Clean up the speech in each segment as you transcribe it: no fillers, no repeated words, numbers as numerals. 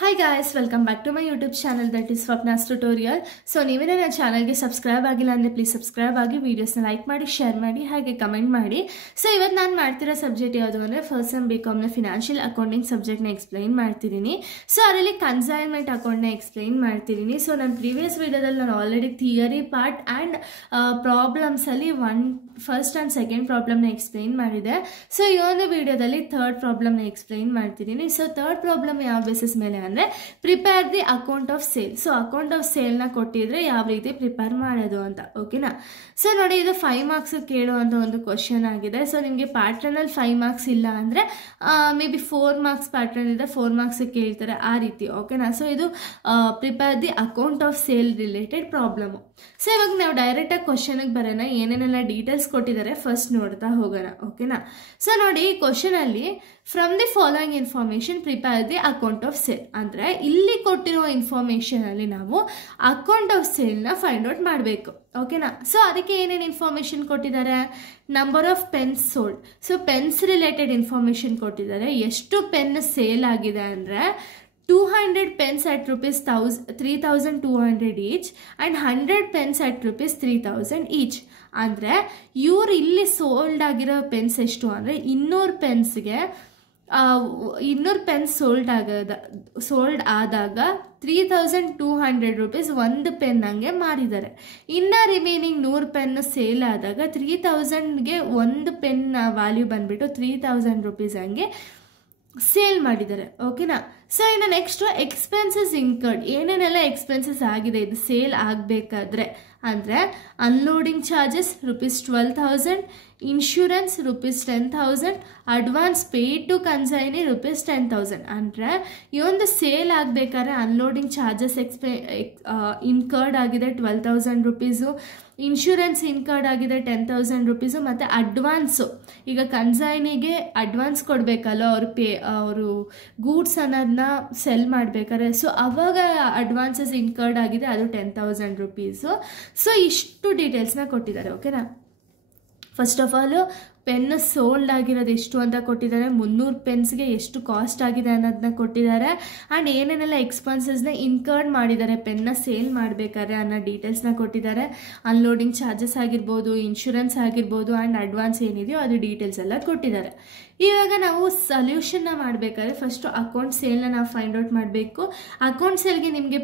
Hi guys, welcome back to my YouTube channel that is Swapna's Tutorial. So ನೀವು ನನ್ನ ಚಾನೆಲ್ಗೆ subscribe ಆಗಿಲ್ಲ ಅಂದರೆ ಪ್ಲೀಸ್ ಸಬ್ಸ್ಕ್ರೈಬ್ ಆಗಿ ವಿಡಿಯೋಸ್ನ ಲೈಕ್ ಮಾಡಿ ಶೇರ್ ಮಾಡಿ ಹಾಗೆ ಕಮೆಂಟ್ ಮಾಡಿ. ಸೊ ಇವತ್ತು ನಾನು ಮಾಡ್ತಿರೋ ಸಬ್ಜೆಕ್ಟ್ ಯಾವುದು ಅಂದರೆ ಫಸ್ಟ್ ಸೆಮ್ ಬಿಕಾಮ್ನ ಫಿನಾನ್ಷಿಯಲ್ ಅಕೌಂಟಿಂಗ್ ಸಬ್ಜೆಕ್ಟ್ನ ಎಕ್ಸ್ಪ್ಲೈನ್ ಮಾಡ್ತಿದ್ದೀನಿ. ಸೊ ಅದರಲ್ಲಿ ಕನ್ಸೈನ್ಮೆಂಟ್ ಅಕೌಂಟ್ನ ಎಕ್ಸ್ಪ್ಲೈನ್ ಮಾಡ್ತಿದ್ದೀನಿ. ಸೊ ನನ್ನ ಪ್ರೀವಿಯಸ್ ವಿಡಿಯೋದಲ್ಲಿ ನಾನು ಆಲ್ರೆಡಿ ಥಿಯರಿ ಪಾರ್ಟ್ ಆ್ಯಂಡ್ ಪ್ರಾಬ್ಲಮ್ಸಲ್ಲಿ ಫಸ್ಟ್ ಆ್ಯಂಡ್ ಸೆಕೆಂಡ್ ಪ್ರಾಬ್ಲಮ್ನ ಎಕ್ಸ್ಪ್ಲೈನ್ ಮಾಡಿದೆ. ಸೊ ಈ ಒಂದು ವಿಡಿಯೋದಲ್ಲಿ ಥರ್ಡ್ ಪ್ರಾಬ್ಲಮ್ನ ಎಕ್ಸ್ಪ್ಲೈನ್ ಮಾಡ್ತಿದ್ದೀನಿ. ಸೊ ಥರ್ಡ್ ಪ್ರಾಬ್ಲಮ್ ಯಾವ ಬೇಸಿಸ್ ಮೇಲೆ ಅಂದರೆ prepare the account of sale. So account of ಸೇಲ್ನ ಕೊಟ್ಟಿದ್ರೆ ಯಾವ ರೀತಿ ಪ್ರಿಪೇರ್ ಮಾಡೋದು ಅಂತ, ಓಕೆನಾ. ಸೊ ನೋಡಿ, ಇದು 5 ಮಾರ್ಕ್ಸ್ ಕೇಳುವಂಥ ಒಂದು ಕ್ವಶನ್ ಆಗಿದೆ. ಸೊ ನಿಮಗೆ ಪ್ಯಾಟ್ರನಲ್ಲಿ 5 ಮಾರ್ಕ್ಸ್ ಇಲ್ಲ ಅಂದರೆ ಮೇ ಬಿ 4 ಮಾರ್ಕ್ಸ್ ಪ್ಯಾಟ್ರನ್ ಇದೆ, 4 ಮಾರ್ಕ್ಸ್ ಕೇಳ್ತಾರೆ ಆ ರೀತಿ, ಓಕೆನಾ. ಸೊ ಇದು prepare the account of sale related problem. So ಇವಾಗ ನಾವು ಡೈರೆಕ್ಟಾಗಿ ಕ್ವಶನ್ಗೆ ಬರೋಣ. ಏನೇನೆಲ್ಲ ಡೀಟೇಲ್ಸ್ ಕೊಟ್ಟಿದ್ದಾರೆ ಫಸ್ಟ್ ನೋಡ್ತಾ ಹೋಗೋಣ, ಓಕೆನಾ. ಸೊ ನೋಡಿ, ಈ ಕ್ವಶನಲ್ಲಿ from the following information prepare the account of sale ಅಂದರೆ ಇಲ್ಲಿ ಕೊಟ್ಟಿರುವ ಇನ್ಫಾರ್ಮೇಷನಲ್ಲಿ ನಾವು ಅಕೌಂಟ್ ಆಫ್ ಸೇಲ್ನ ಫೈಂಡ್ ಔಟ್ ಮಾಡಬೇಕು, ಓಕೆನಾ. ಸೊ ಅದಕ್ಕೆ ಏನೇನು ಇನ್ಫಾರ್ಮೇಷನ್ ಕೊಟ್ಟಿದ್ದಾರೆ? Number of pens sold. So pens related information ಕೊಟ್ಟಿದ್ದಾರೆ. ಎಷ್ಟು ಪೆನ್ ಸೇಲ್ ಆಗಿದೆ ಅಂದರೆ 200 pens at rupees 3,200 each and 100 pens at rupees 3,000 each. ಅಂದರೆ ಇವ್ರು ಇಲ್ಲಿ ಸೋಲ್ಡ್ ಆಗಿರೋ ಪೆನ್ಸ್ ಎಷ್ಟು ಅಂದರೆ 200 ಪೆನ್ಸ್ಗೆ 200 ಪೆನ್ಸ್ ಸೋಲ್ಡ್ ಆದಾಗ 3,200 ರೂಪೀಸ್ ಒಂದು ಪೆನ್ ಹಂಗೆ ಮಾರಿದ್ದಾರೆ. ಇನ್ನು ರಿಮೈನಿಂಗ್ 100 ಪೆನ್ ಸೇಲ್ ಆದಾಗ 3,000ಗೆ ಒಂದು ಪೆನ್ ವ್ಯಾಲ್ಯೂ ಬಂದ್ಬಿಟ್ಟು 3,000 ರೂಪೀಸ್ ಹಂಗೆ ಸೇಲ್ ಮಾಡಿದ್ದಾರೆ, ಓಕೆನಾ. ಸೊ ಇನ್ನು ನೆಕ್ಸ್ಟು ಎಕ್ಸ್ಪೆನ್ಸಸ್ ಇನ್ಕರ್ಡ್. ಏನೇನೆಲ್ಲ ಎಕ್ಸ್ಪೆನ್ಸಸ್ ಆಗಿದೆ ಇದು ಸೇಲ್ ಆಗಬೇಕಾದ್ರೆ ಅಂದರೆ unloading charges ₹12,000, insurance ₹10,000, advance paid to consignee ₹10,000. ಅಂದರೆ ಈ ಒಂದು ಸೇಲ್ ಆಗಬೇಕಾದ್ರೆ ಅನ್ಲೋಡಿಂಗ್ ಚಾರ್ಜಸ್ ಇನ್ಕರ್ಡ್ ಆಗಿದೆ 12,000 ರೂಪೀಸು, ಇನ್ಶೂರೆನ್ಸ್ ಇನ್ಕರ್ಡ್ ಆಗಿದೆ 10,000 ರೂಪೀಸು, ಮತ್ತು ಅಡ್ವಾನ್ಸು ಈಗ ಕನ್ಸೈನಿಗೆ ಅಡ್ವಾನ್ಸ್ ಕೊಡಬೇಕಲ್ಲ ಅವರು ಗೂಡ್ಸ್ ಅನ್ನೋದನ್ನ ಸೆಲ್ ಮಾಡಬೇಕಾದ್ರೆ. ಸೊ ಅವಾಗ ಅಡ್ವಾನ್ಸಸ್ ಇನ್ಕರ್ಡ್ ಆಗಿದೆ, ಅದು 10,000 ರೂಪೀಸು. ಸೊ ಇಷ್ಟು ಡೀಟೇಲ್ಸ್ನ ಕೊಟ್ಟಿದ್ದಾರೆ, ಓಕೆನಾ. First of all pen sold ಆಗಿರೋದು ಎಷ್ಟು ಅಂತ ಕೊಟ್ಟಿದ್ದಾರೆ, 300 ಪೆನ್ಸ್ಗೆ ಎಷ್ಟು ಕಾಸ್ಟ್ ಆಗಿದೆ ಅನ್ನೋದನ್ನ ಕೊಟ್ಟಿದ್ದಾರೆ, ಆ್ಯಂಡ್ ಏನೇನೆಲ್ಲ ಎಕ್ಸ್ಪೆನ್ಸಸ್ನ ಇನ್ಕರ್ಡ್ ಮಾಡಿದ್ದಾರೆ ಪೆನ್ನ ಸೇಲ್ ಮಾಡಬೇಕಾದ್ರೆ ಅನ್ನೋ ಡೀಟೇಲ್ಸ್ನ ಕೊಟ್ಟಿದ್ದಾರೆ. ಅನ್ಲೋಡಿಂಗ್ ಚಾರ್ಜಸ್ ಆಗಿರ್ಬೋದು, ಇನ್ಶೂರೆನ್ಸ್ ಆಗಿರ್ಬೋದು, ಆ್ಯಂಡ್ ಅಡ್ವಾನ್ಸ್ ಏನಿದೆಯೋ ಅದು ಡೀಟೇಲ್ಸ್ ಎಲ್ಲ ಕೊಟ್ಟಿದ್ದಾರೆ. ಇವಾಗ ನಾವು ಸೊಲ್ಯೂಷನ್ನ ಮಾಡಬೇಕಾದ್ರೆ ಫಸ್ಟು ಅಕೌಂಟ್ ಸೇಲ್ನ ನಾವು ಫೈಂಡ್ ಔಟ್ ಮಾಡಬೇಕು. ಅಕೌಂಟ್ ಸೇಲ್ಗೆ ನಿಮಗೆ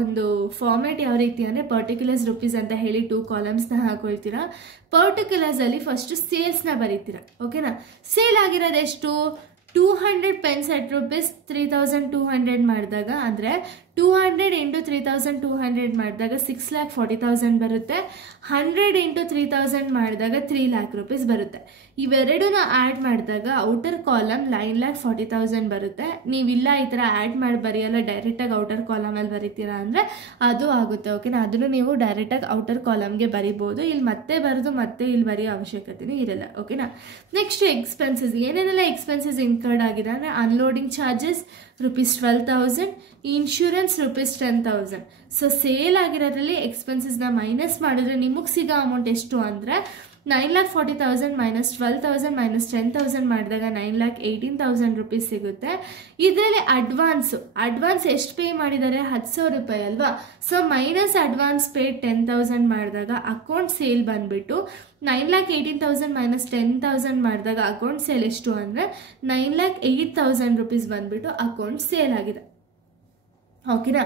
ಒಂದು ಫಾರ್ಮ್ಯಾಟ್ ಯಾವ ರೀತಿ ಅಂದರೆ ಪರ್ಟಿಕ್ಯುಲರ್ಸ್ ರುಪೀಸ್ ಅಂತ ಹೇಳಿ 2 ಕಾಲಮ್ಸ್ನ ಹಾಕೊಳ್ತೀರಾ. ಪರ್ಟಿಕ್ಯುಲರ್ಸಲ್ಲಿ ಫಸ್ಟು ಸೇಲ್ಸ್ನ ಬರೀತೀರಾ, ಓಕೆನಾ. ಸೇಲ್ ಆಗಿರೋದು ಎಷ್ಟು? 200 ಪೆನ್ಸ್ ಅಟ್ ರೂಪೀಸ್ 3,200 ಮಾಡಿದಾಗ ಅಂದರೆ 200 × 3,200 ಮಾಡಿದಾಗ 6,40,000 ಬರುತ್ತೆ. 100 × 3,000 ಮಾಡಿದಾಗ 3,00,000 ರೂಪೀಸ್ ಬರುತ್ತೆ. ಇವೆರಡನ್ನ ಆ್ಯಡ್ ಮಾಡಿದಾಗ ಔಟರ್ ಕಾಲಮ್ 9,40,000 ಬರುತ್ತೆ. ನೀವಿಲ್ಲ ಈ ಥರ ಆ್ಯಡ್ ಮಾಡಿ ಬರೆಯಲ್ಲ, ಡೈರೆಕ್ಟಾಗಿ ಔಟರ್ ಕಾಲಮಲ್ಲಿ ಬರೀತೀರಾ ಅಂದರೆ ಅದು ಆಗುತ್ತೆ, ಓಕೆನಾ. ಅದನ್ನು ನೀವು ಡೈರೆಕ್ಟಾಗಿ ಔಟರ್ ಕಾಲಮ್ಗೆ ಬರಿಬೋದು. ಇಲ್ಲಿ ಮತ್ತೆ ಬರೆದು ಮತ್ತೆ ಇಲ್ಲಿ ಬರೆಯೋ ಅವಶ್ಯಕತೆಯೂ ಇರಲ್ಲ, ಓಕೆನಾ. Next expenses. ಏನೇನೆಲ್ಲ ಎಕ್ಸ್ಪೆನ್ಸಸ್ ಇನ್ಕರ್ಡ್ ಆಗಿದೆ ಅಂದರೆ unloading charges ₹12,000, insurance ₹10,000. So sale ಆಗಿರೋದ್ರಲ್ಲಿ ಎಕ್ಸ್ಪೆನ್ಸಸ್ನ ಮೈನಸ್ ಮಾಡಿದ್ರೆ ನಿಮಗೆ ಸಿಗೋ ಅಮೌಂಟ್ ಎಷ್ಟು ಅಂದರೆ 9,40,000 - 12,000 - 10,000 ಮಾಡಿದಾಗ 9,18,000 ರೂಪೀಸ್ ಸಿಗುತ್ತೆ. ಇದರಲ್ಲಿ ಅಡ್ವಾನ್ಸ್ ಎಷ್ಟು ಪೇ ಮಾಡಿದ್ದಾರೆ? 10,000 ರೂಪಾಯಿ ಅಲ್ವಾ. ಸೊ ಮೈನಸ್ ಅಡ್ವಾನ್ಸ್ ಪೇಡ್ 10,000 ಮಾಡಿದಾಗ ಅಕೌಂಟ್ ಸೇಲ್ ಬಂದುಬಿಟ್ಟು 9,18,000 - 10,000 ಮಾಡಿದಾಗ ಅಕೌಂಟ್ ಸೇಲ್ ಎಷ್ಟು ಅಂದರೆ 9,08,000 ರೂಪೀಸ್ ಬಂದುಬಿಟ್ಟು ಅಕೌಂಟ್ ಸೇಲ್ ಆಗಿದೆ, ಓಕೆನಾ.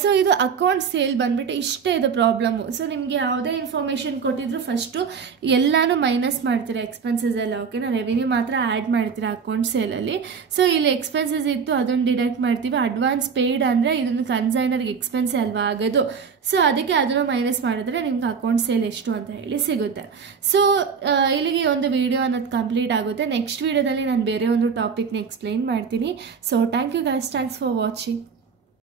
ಸೊ ಇದು ಅಕೌಂಟ್ ಸೇಲ್ ಬಂದುಬಿಟ್ಟು ಇಷ್ಟೇ ಇದು ಪ್ರಾಬ್ಲಮ್ಮು. ಸೊ ನಿಮಗೆ ಯಾವುದೇ ಇನ್ಫಾರ್ಮೇಷನ್ ಕೊಟ್ಟಿದ್ರು ಫಸ್ಟು ಎಲ್ಲನೂ ಮೈನಸ್ ಮಾಡ್ತೀರಾ ಎಕ್ಸ್ಪೆನ್ಸಸ್ ಎಲ್ಲ, ಓಕೆನಾ. ರೆವಿನ್ಯೂ ಮಾತ್ರ ಆ್ಯಡ್ ಮಾಡ್ತೀರಾ ಅಕೌಂಟ್ ಸೇಲಲ್ಲಿ. ಸೊ ಇಲ್ಲಿ ಎಕ್ಸ್ಪೆನ್ಸಸ್ ಇತ್ತು ಅದನ್ನು ಡಿಡಕ್ಟ್ ಮಾಡ್ತೀವಿ. ಅಡ್ವಾನ್ಸ್ ಪೇಯ್ಡ್ ಅಂದರೆ ಇದನ್ನು ಕನ್ಸೈನರ್ಗೆ ಎಕ್ಸ್ಪೆನ್ಸೇ ಅಲ್ವಾ ಆಗೋದು. ಸೊ ಅದಕ್ಕೆ ಅದನ್ನು ಮೈನಸ್ ಮಾಡಿದ್ರೆ ನಿಮ್ಗೆ ಅಕೌಂಟ್ ಸೇಲ್ ಎಷ್ಟು ಅಂತ ಹೇಳಿ ಸಿಗುತ್ತೆ. ಸೊ ಇಲ್ಲಿಗೆ ಒಂದು ವಿಡಿಯೋ ಅನ್ನೋದು ಕಂಪ್ಲೀಟ್ ಆಗುತ್ತೆ. ನೆಕ್ಸ್ಟ್ ವಿಡಿಯೋದಲ್ಲಿ ನಾನು ಬೇರೆ ಒಂದು ಟಾಪಿಕ್ನ ಎಕ್ಸ್ಪ್ಲೈನ್ ಮಾಡ್ತೀನಿ. So thank you guys, thanks for watching.